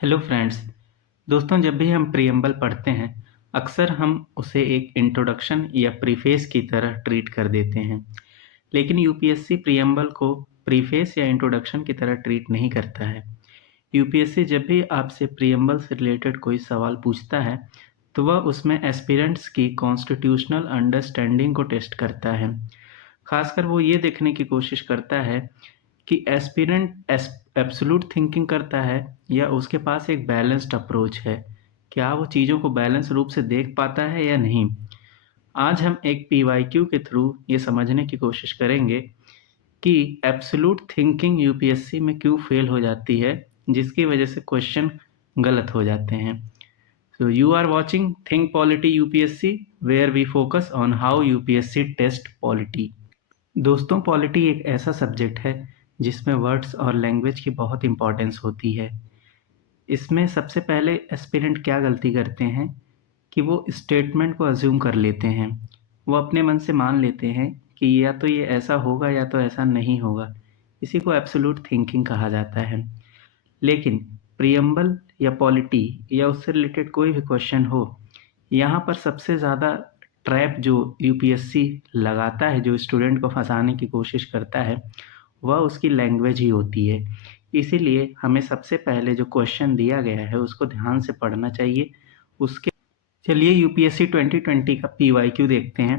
Hello friends. दोस्तों, जब भी हम प्रीएम्बल पढ़ते हैं अक्सर हम उसे एक इंट्रोडक्शन या प्रीफेस की तरह ट्रीट कर देते हैं। लेकिन यूपीएससी प्रीएम्बल को प्रीफेस या इंट्रोडक्शन की तरह ट्रीट नहीं करता है। यूपीएससी जब भी आपसे प्रीएम्बल से रिलेटेड कोई सवाल पूछता है तो वह उसमें एस्पिरेंट्स की कॉन्स्टिट्यूशनल अंडरस्टैंडिंग को टेस्ट करता है। खासकर वो ये देखने की कोशिश करता है कि एस्पिरेंट एब्सोल्यूट थिंकिंग करता है या उसके पास एक बैलेंस्ड अप्रोच है। क्या वो चीज़ों को बैलेंस रूप से देख पाता है या नहीं। आज हम एक पीवाईक्यू के थ्रू ये समझने की कोशिश करेंगे कि एब्सोल्यूट थिंकिंग यूपीएससी में क्यों फेल हो जाती है, जिसकी वजह से क्वेश्चन गलत हो जाते हैं। So you are watching Think Polity UPSC, where we focus on how UPSC test polity। दोस्तों, पॉलिटी एक ऐसा सब्जेक्ट है जिसमें वर्ड्स और लैंग्वेज की बहुत इंपॉर्टेंस होती है। इसमें सबसे पहले एस्पिरेंट क्या गलती करते हैं कि वो स्टेटमेंट को अज्यूम कर लेते हैं। वो अपने मन से मान लेते हैं कि या तो ये ऐसा होगा या तो ऐसा नहीं होगा। इसी को एब्सोल्यूट थिंकिंग कहा जाता है। लेकिन प्रियम्बल या पॉलिटी या उससे रिलेटेड कोई भी क्वेश्चन हो, यहाँ पर सबसे ज़्यादा ट्रैप जो यूपीएससी लगाता है, जो स्टूडेंट को फंसाने की कोशिश करता है, वह उसकी लैंग्वेज ही होती है। इसीलिए हमें सबसे पहले जो क्वेश्चन दिया गया है उसको ध्यान से पढ़ना चाहिए। उसके चलिए यूपीएससी 2020 का पीवाईक्यू देखते हैं।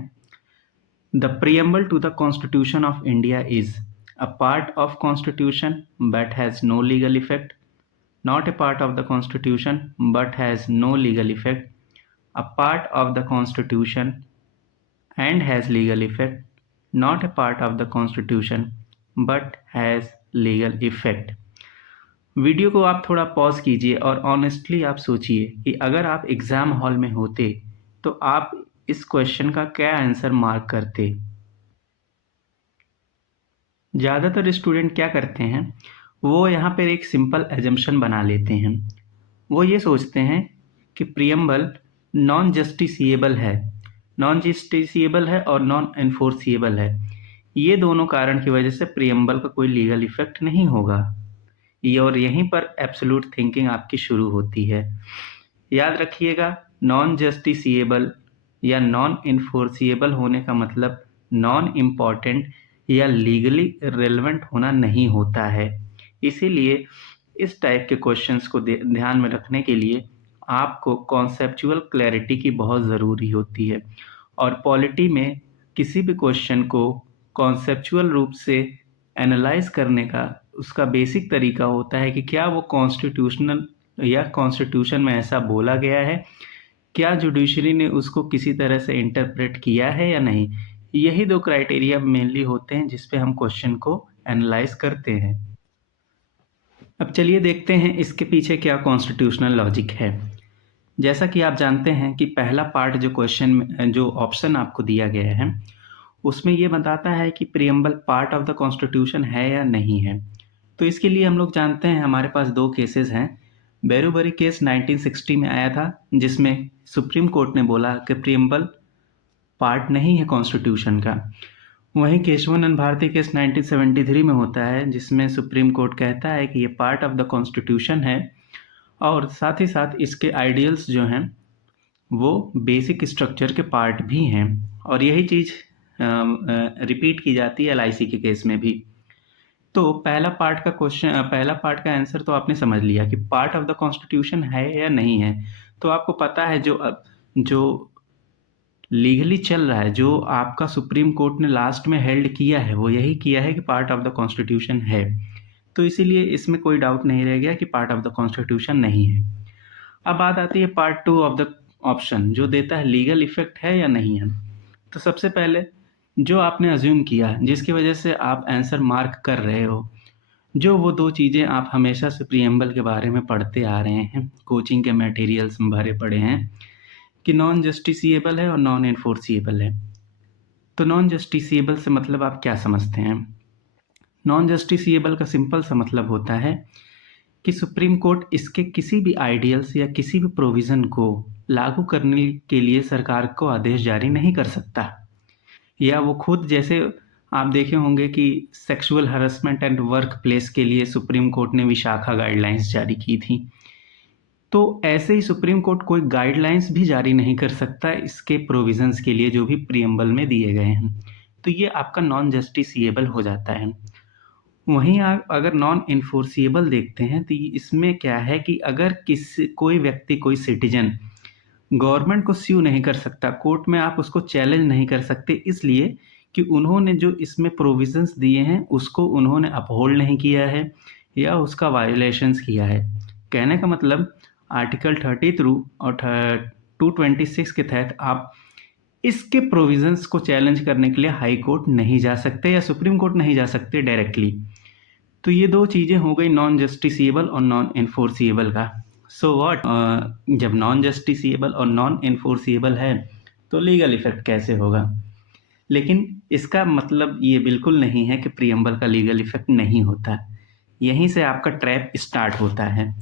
The preamble to the Constitution of India is a part of Constitution but has no legal effect, not a part of the Constitution but has no legal effect, a part of the Constitution and has legal effect, not a part of the Constitution but has legal effect। Video को आप थोड़ा pause कीजिए और honestly आप सोचिए कि अगर आप एग्ज़ाम हॉल में होते तो आप इस क्वेश्चन का क्या आंसर मार्क करते। ज़्यादातर स्टूडेंट क्या करते हैं, वो यहाँ पर एक सिंपल एजम्पशन बना लेते हैं। वो ये सोचते हैं कि प्रियम्बल नॉन जस्टिसिएबल है, और नॉन एनफोर्सिएबल है। ये दोनों कारण की वजह से प्रियम्बल का कोई लीगल इफेक्ट नहीं होगा। ये और यहीं पर एब्सोल्यूट थिंकिंग आपकी शुरू होती है। याद रखिएगा, नॉन जस्टिसिएबल या नॉन इन्फोर्सिएबल होने का मतलब नॉन इम्पॉर्टेंट या लीगली रेलेवेंट होना नहीं होता है। इसीलिए इस टाइप के क्वेश्चंस को ध्यान में रखने के लिए आपको कॉन्सेप्चुअल क्लैरिटी की बहुत ज़रूरी होती है। और पॉलिटी में किसी भी क्वेश्चन को कॉन्सेप्चुअल रूप से एनालाइज करने का उसका बेसिक तरीका होता है कि क्या वो कॉन्स्टिट्यूशनल या कॉन्स्टिट्यूशन में ऐसा बोला गया है, क्या जुडिशरी ने उसको किसी तरह से इंटरप्रेट किया है या नहीं। यही दो क्राइटेरिया मेनली होते हैं जिस पे हम क्वेश्चन को एनालाइज करते हैं। अब चलिए देखते हैं इसके पीछे क्या कॉन्स्टिट्यूशनल लॉजिक है। जैसा कि आप जानते हैं कि पहला पार्ट जो क्वेश्चन में जो ऑप्शन आपको दिया गया है उसमें ये बताता है कि preamble part of the constitution है या नहीं है। तो इसके लिए हम लोग जानते हैं हमारे पास दो केसेस हैं। बेरुबरी केस 1960 में आया था जिसमें सुप्रीम कोर्ट ने बोला कि प्रियम्बल पार्ट नहीं है कॉन्स्टिट्यूशन का। वहीं केशवानंद भारती केस 1973 में होता है जिसमें सुप्रीम कोर्ट कहता है कि ये पार्ट ऑफ द कॉन्स्टिट्यूशन है और साथ ही साथ इसके आइडियल्स जो हैं वो बेसिक स्ट्रक्चर के पार्ट भी हैं। और यही चीज़ रिपीट की जाती है एलआईसी के केस में भी। तो पहला पार्ट का आंसर तो आपने समझ लिया कि पार्ट ऑफ द कॉन्स्टिट्यूशन है या नहीं है। तो आपको पता है जो लीगली चल रहा है, जो आपका सुप्रीम कोर्ट ने लास्ट में हेल्ड किया है, वो यही किया है कि पार्ट ऑफ द कॉन्स्टिट्यूशन है। तो इसीलिए इसमें कोई डाउट नहीं रह गया कि पार्ट ऑफ द कॉन्स्टिट्यूशन नहीं है। अब बात आती है पार्ट 2 ऑफ द ऑप्शन, जो देता है लीगल इफेक्ट है या नहीं है। तो सबसे पहले जो आपने अज्यूम किया जिसकी वजह से आप आंसर मार्क कर रहे हो, जो वो दो चीज़ें आप हमेशा से प्रियम्बल के बारे में पढ़ते आ रहे हैं, कोचिंग के मटेरियल्स में भरे पड़े हैं कि नॉन जस्टिसिएबल है और नॉन एनफोर्सिएबल है। तो नॉन जस्टिसिएबल से मतलब आप क्या समझते हैं। नॉन जस्टिसिएबल का सिंपल सा मतलब होता है कि सुप्रीम कोर्ट इसके किसी भी आइडियल्स या किसी भी प्रोविज़न को लागू करने के लिए सरकार को आदेश जारी नहीं कर सकता। या वो खुद, जैसे आप देखे होंगे कि sexual harassment and work place के लिए सुप्रीम कोर्ट ने विशाखा गाइडलाइंस जारी की थी। तो ऐसे ही सुप्रीम कोर्ट कोई गाइडलाइंस भी जारी नहीं कर सकता इसके प्रोविजंस के लिए जो भी प्रियम्बल में दिए गए हैं। तो ये आपका नॉन जस्टिसिएबल हो जाता है। वहीं आप अगर नॉन इन्फोर्सिएबल देखते हैं तो इसमें क्या है कि अगर कोई व्यक्ति, कोई सिटीजन गवर्नमेंट को स्यू नहीं कर सकता, कोर्ट में आप उसको चैलेंज नहीं कर सकते, इसलिए कि उन्होंने जो इसमें प्रोविजंस दिए हैं उसको उन्होंने अपहोल्ड नहीं किया है या उसका वायलेशंस किया है। कहने का मतलब आर्टिकल 30 थ्रू और 226 के तहत आप इसके प्रोविजंस को चैलेंज करने के लिए हाई कोर्ट नहीं जा सकते या सुप्रीम कोर्ट नहीं जा सकते डायरेक्टली। तो ये दो चीज़ें हो गई नॉन जस्टिसिएबल और नॉन इन्फोर्सिएबल का। सो व्हाट, जब नॉन जस्टिसिएबल और नॉन इन्फोर्सिएबल है तो लीगल इफेक्ट कैसे होगा? लेकिन इसका मतलब ये बिल्कुल नहीं है कि प्रियम्बल का लीगल इफेक्ट नहीं होता। यहीं से आपका ट्रैप स्टार्ट होता है।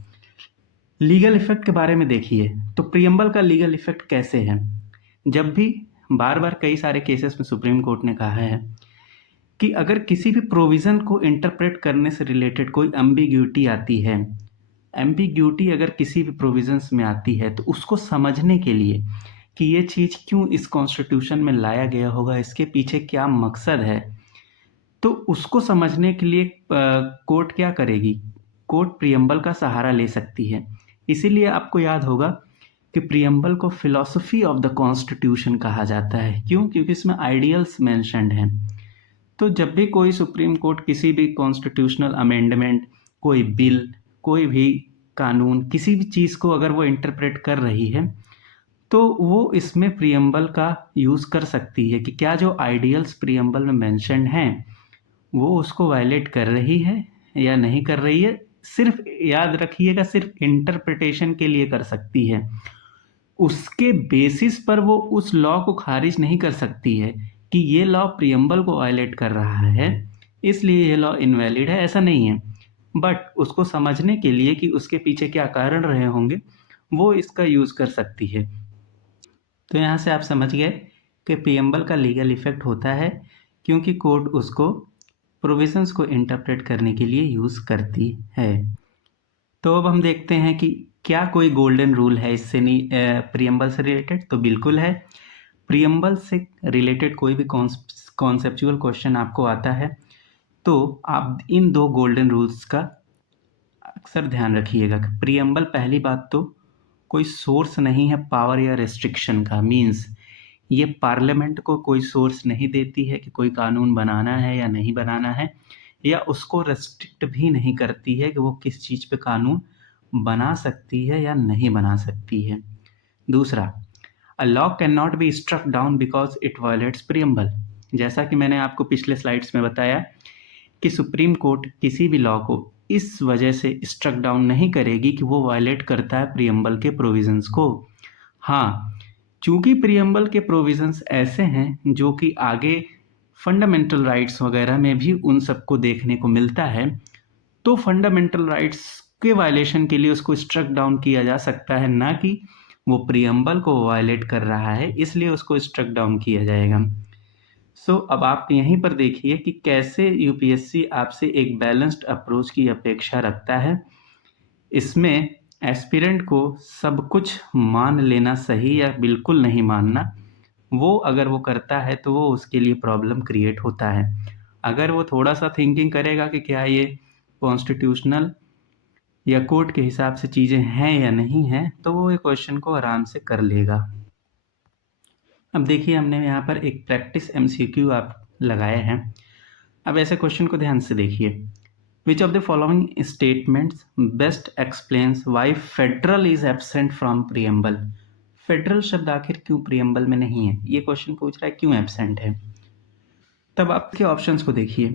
लीगल इफेक्ट के बारे में देखिए, तो प्रियम्बल का लीगल इफेक्ट कैसे है? जब भी बार बार कई सारे केसेस में सुप्रीम कोर्ट ने कहा है कि अगर किसी भी प्रोविज़न को इंटरप्रेट करने से रिलेटेड कोई एम्बिग्यूटी आती है, एम्बिग्यूटी अगर किसी भी प्रोविजंस में आती है तो उसको समझने के लिए कि ये चीज़ क्यों इस कॉन्स्टिट्यूशन में लाया गया होगा, इसके पीछे क्या मकसद है, तो उसको समझने के लिए कोर्ट क्या करेगी? कोर्ट प्रियम्बल का सहारा ले सकती है। इसीलिए आपको याद होगा कि प्रियम्बल को फिलॉसफी ऑफ द कॉन्स्टिट्यूशन कहा जाता है। क्यों? क्योंकि इसमें आइडियल्स मेंशन्ड हैं। तो जब भी कोई सुप्रीम कोर्ट किसी भी कॉन्स्टिट्यूशनल अमेंडमेंट, कोई बिल, कोई भी कानून, किसी भी चीज़ को अगर वो इंटरप्रेट कर रही है तो वो इसमें प्रियम्बल का यूज़ कर सकती है कि क्या जो आइडियल्स प्रियम्बल में मेंशन्ड हैं वो उसको वायलेट कर रही है या नहीं कर रही है। सिर्फ याद रखिएगा, सिर्फ इंटरप्रिटेशन के लिए कर सकती है, उसके बेसिस पर वो उस लॉ को खारिज नहीं कर सकती है कि ये लॉ प्रियम्बल को वायलेट कर रहा है इसलिए ये लॉ इनवैलिड है, ऐसा नहीं है। बट उसको समझने के लिए कि उसके पीछे क्या कारण रहे होंगे वो इसका यूज़ कर सकती है। तो यहाँ से आप समझ गए कि प्रियम्बल का लीगल इफेक्ट होता है क्योंकि कोर्ट उसको प्रोविजंस को इंटरप्रेट करने के लिए यूज़ करती है। तो अब हम देखते हैं कि क्या कोई गोल्डन रूल है इससे नहीं प्रियम्बल से रिलेटेड? तो बिल्कुल है। प्रियम्बल से रिलेटेड कोई भी कॉन्सेप्चुअल क्वेश्चन आपको आता है तो आप इन दो गोल्डन रूल्स का अक्सर ध्यान रखिएगा। प्रियम्बल पहली बात तो कोई सोर्स नहीं है पावर या रेस्ट्रिक्शन का, मीन्स ये पार्लियामेंट को कोई सोर्स नहीं देती है कि कोई कानून बनाना है या नहीं बनाना है, या उसको रेस्ट्रिक्ट भी नहीं करती है कि वो किस चीज़ पे कानून बना सकती है या नहीं बना सकती है। दूसरा, a law can not be struck down because it violates preamble. जैसा कि मैंने आपको पिछले स्लाइड्स में बताया कि सुप्रीम कोर्ट किसी भी लॉ को इस वजह से स्ट्रक डाउन नहीं करेगी कि वो वायलेट करता है प्रियम्बल के प्रोविजंस को। हाँ, चूंकि प्रियम्बल के प्रोविजंस ऐसे हैं जो कि आगे फंडामेंटल राइट्स वगैरह में भी उन सबको देखने को मिलता है, तो फंडामेंटल राइट्स के वायलेशन के लिए उसको स्ट्रक डाउन किया जा सकता है, ना कि वो प्रियम्बल को वायलेट कर रहा है इसलिए उसको स्ट्रक डाउन किया जाएगा। सो अब आप यहीं पर देखिए कि कैसे यूपीएससी आपसे एक बैलेंस्ड अप्रोच की अपेक्षा रखता है। इसमें एस्पिरेंट को सब कुछ मान लेना सही या बिल्कुल नहीं मानना, वो अगर वो करता है तो वो उसके लिए प्रॉब्लम क्रिएट होता है। अगर वो थोड़ा सा थिंकिंग करेगा कि क्या ये कॉन्स्टिट्यूशनल या कोर्ट के हिसाब से चीज़ें हैं या नहीं हैं, तो वो ये क्वेश्चन को आराम से कर लेगा। अब देखिए, हमने यहाँ पर एक प्रैक्टिस एमसीक्यू आप लगाए हैं। अब ऐसे क्वेश्चन को ध्यान से देखिए। Which of the following statements best explains Y federal is absent from preamble? Federal शब्द आखिर क्यों प्रियम्बल में नहीं है, ये क्वेश्चन पूछ रहा है, क्यों एब्सेंट है। तब आपके ऑप्शंस को देखिए।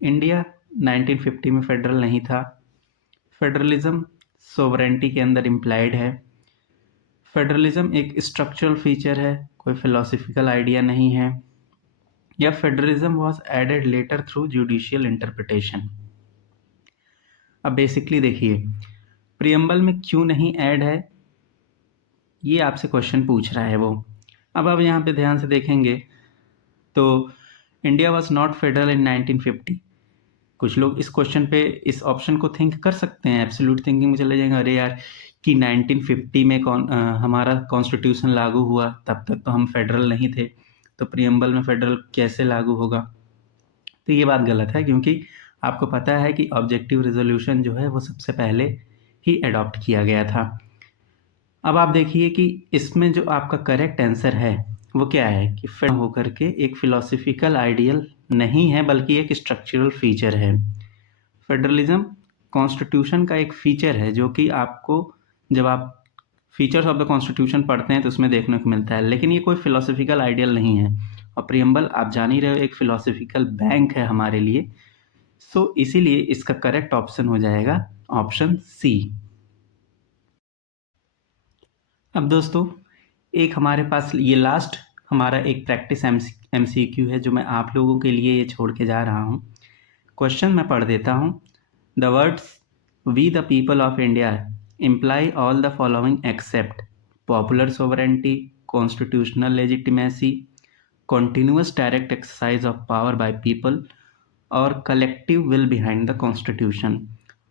इंडिया 1950 में फेडरल नहीं था, फेडरलिज्म सोवरेंटी के अंदर इम्प्लाइड है, फेडरलिज्म एक स्ट्रक्चरल फीचर है, कोई फिलोसफिकल आइडिया नहीं है, या federalism was added later through judicial interpretation. अब बेसिकली देखिए, प्रियम्बल में क्यों नहीं ऐड है ये आपसे क्वेश्चन पूछ रहा है वो। अब आप यहाँ पे ध्यान से देखेंगे तो इंडिया वॉज नॉट फेडरल इन 1950। कुछ लोग इस क्वेश्चन पे इस ऑप्शन को थिंक कर सकते हैं, एब्सोल्यूट थिंकिंग में चले जाएंगे, अरे यार कि 1950 में हमारा कॉन्स्टिट्यूशन लागू हुआ, तब तक तो हम फेडरल नहीं थे, तो प्रियम्बल में फेडरल कैसे लागू होगा। तो ये बात गलत है, क्योंकि आपको पता है कि ऑब्जेक्टिव रेजोल्यूशन जो है वो सबसे पहले ही अडॉप्ट किया गया था। अब आप देखिए कि इसमें जो आपका करेक्ट आंसर है वो क्या है कि फेडरल होकर के एक फिलोसफिकल आइडियल नहीं है, बल्कि एक स्ट्रक्चरल फीचर है। फेडरलिज्म कॉन्स्टिट्यूशन का एक फीचर है, जो कि आपको जब आप फीचर्स ऑफ द कॉन्स्टिट्यूशन पढ़ते हैं तो उसमें देखने को मिलता है, लेकिन ये कोई फिलोसफिकल आइडियल नहीं है। और प्रियम्बल आप जान ही रहे हो एक फिलोसफिकल बैंक है हमारे लिए। सो इसीलिए इसका करेक्ट ऑप्शन हो जाएगा ऑप्शन सी। अब दोस्तों, एक हमारे पास ये लास्ट हमारा एक प्रैक्टिस MCQ है, जो मैं आप लोगों के लिए ये छोड़ के जा रहा हूँ। क्वेश्चन मैं पढ़ देता हूँ। The words we the people of India imply all the following except popular sovereignty, constitutional legitimacy, continuous direct exercise of power by people, or collective will behind the constitution.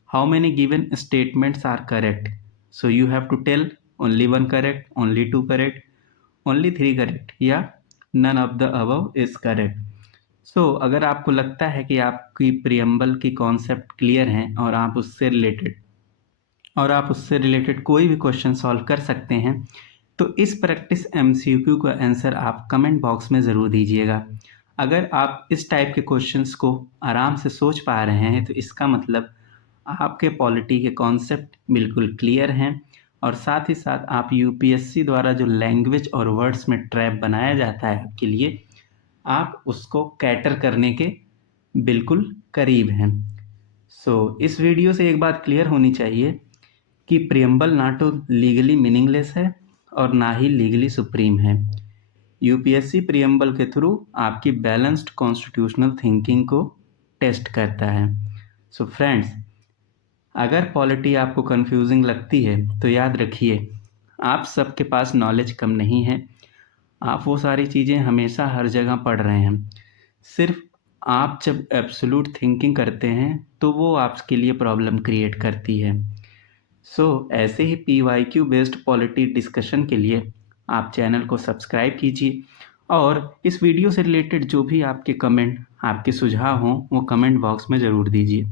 How many given statements are correct? So you have to tell only one correct, only two correct, only three correct, या none of the above is correct. So अगर आपको लगता है कि आपकी preamble की concept clear हैं और आप उससे रिलेटेड कोई भी क्वेश्चन सॉल्व कर सकते हैं, तो इस प्रैक्टिस MCQ का आंसर आप कमेंट बॉक्स में ज़रूर दीजिएगा। अगर आप इस टाइप के क्वेश्चंस को आराम से सोच पा रहे हैं, तो इसका मतलब आपके पॉलिटी के कॉन्सेप्ट बिल्कुल क्लियर हैं, और साथ ही साथ आप UPSC द्वारा जो लैंग्वेज और वर्ड्स में ट्रैप बनाया जाता है आपके लिए, आप उसको कैटर करने के बिल्कुल करीब हैं। इस वीडियो से एक बात क्लियर होनी चाहिए कि प्रियम्बल ना तो लीगली मीनिंगलेस है और ना ही लीगली सुप्रीम है। UPSC प्रियम्बल के थ्रू आपकी बैलेंस्ड कॉन्स्टिट्यूशनल थिंकिंग को टेस्ट करता है। फ्रेंड्स, अगर पॉलिटी आपको कंफ्यूजिंग लगती है तो याद रखिए, आप सबके पास नॉलेज कम नहीं है। आप वो सारी चीज़ें हमेशा हर जगह पढ़ रहे हैं। सिर्फ आप जब एब्सोल्यूट थिंकिंग करते हैं तो वो आपके लिए प्रॉब्लम क्रिएट करती है। ऐसे ही PYQ बेस्ड पॉलिटी डिस्कशन के लिए आप चैनल को सब्सक्राइब कीजिए, और इस वीडियो से रिलेटेड जो भी आपके कमेंट, आपके सुझाव हों, वो कमेंट बॉक्स में ज़रूर दीजिए।